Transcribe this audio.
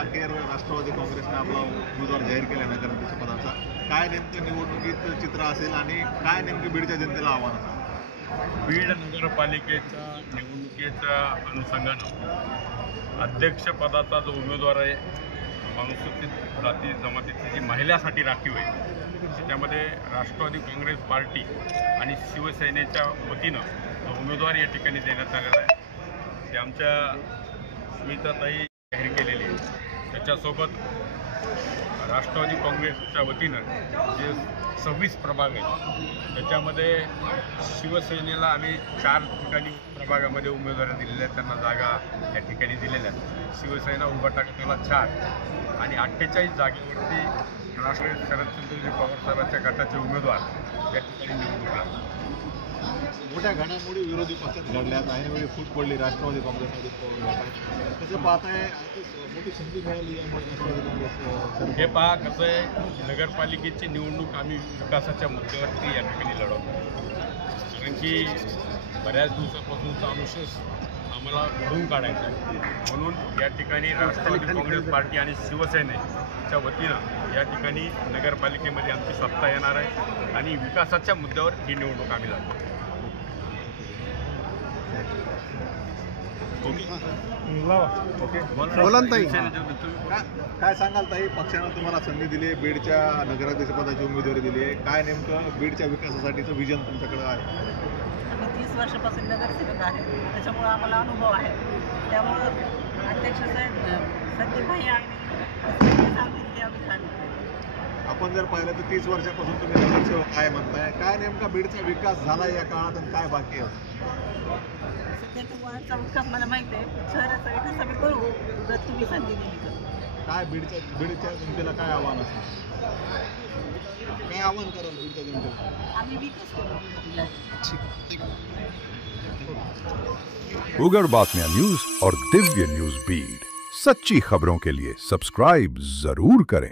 अखेर राष्ट्रवादी काँग्रेसने आपला उमेदवार जाहीर केला नगराध्यक्ष पदाचा. काय नेमकं निवडणुकीत चित्र असेल आणि काय नेमकं बीडच्या जनतेला आव्हान असेल? बीड नगरपालिकेच्या निवडणुकीच्या अनुषंगानं अध्यक्षपदाचा जो उमेदवार आहे अनुसूचित जाती जमातीची जी महिलांसाठी राखीव आहे त्यामध्ये राष्ट्रवादी काँग्रेस पार्टी आणि शिवसेनेच्या वतीनं जो उमेदवार या ठिकाणी देण्यात आलेला आहे ते आमच्या स्मिताताई जाहीर केलेली आहे. त्याच्यासोबत राष्ट्रवादी काँग्रेसच्या वतीनं जे 26 प्रभाग आहेत त्याच्यामध्ये शिवसेनेला आम्ही 4 ठिकाणी प्रभागामध्ये उमेदवारी दिलेल्या आहेत, त्यांना जागा त्या ठिकाणी दिलेल्या आहेत. शिवसेना उभाटा गटाला 4 आणि 48 जागेवरती राष्ट्रवादी शरदचंद्रजी पवार साहेबांच्या गटाचे उमेदवार या ठिकाणी निवडणूक लागले. मोठ्या घडामोडी विरोधी पक्षात घडल्यात, ऐनवेळी फूट पडली राष्ट्रवादी काँग्रेसमध्ये कसं पाहताय? मोठी संधी मिळाली यामुळे राष्ट्रवादी काँग्रेस. हे पहा कसं आहे, नगरपालिकेची निवडणूक आम्ही विकासाच्या मुद्द्यावरती या ठिकाणी लढवतो. कारण की बऱ्याच दिवसापासूनचा अनुशेष आम्हाला भरून काढायचा आहे. म्हणून या ठिकाणी राष्ट्रवादी काँग्रेस पार्टी आणि शिवसेनेच्या वतीनं या ठिकाणी नगरपालिकेमध्ये आमची सत्ता येणार आहे आणि विकासाच्या मुद्द्यावर ही निवडणूक आम्ही लढतो. काय सांगाल ताई, पक्षानं तुम्हाला संधी दिली आहे, बीडच्या नगराध्यक्षपदाची उमेदवारी दिली आहे, काय नेमकं बीडच्या विकासासाठीचं विजन तुमच्याकडे आहे? आम्ही 30 वर्षापासून नगरसेवक आहे, त्याच्यामुळं आम्हाला अनुभव आहे. त्यामुळं अध्यक्ष संदीप भाई आपण जर पाहिलं तर 30 वर्षापासून तुम्ही नगरसेवक आहे म्हणताय, काय नेमका बीडचा विकास झाला या काळात आणि काय बाकी आहे? सध्याचा वाढचा विकास मला माहिती आहे, शहराचा विकास आम्ही करू जर तुम्ही संधी दिली तर. काय बीडच्या जनतेला काय आव्हान असेल? काय आव्हान कराल बीडच्या जनतेला? आम्ही विकास करू. उगर बातम्या न्यूज और दिव्य न्यूज बीड, सच्ची खबरों के लिए सब्सक्राइब जरूर करें.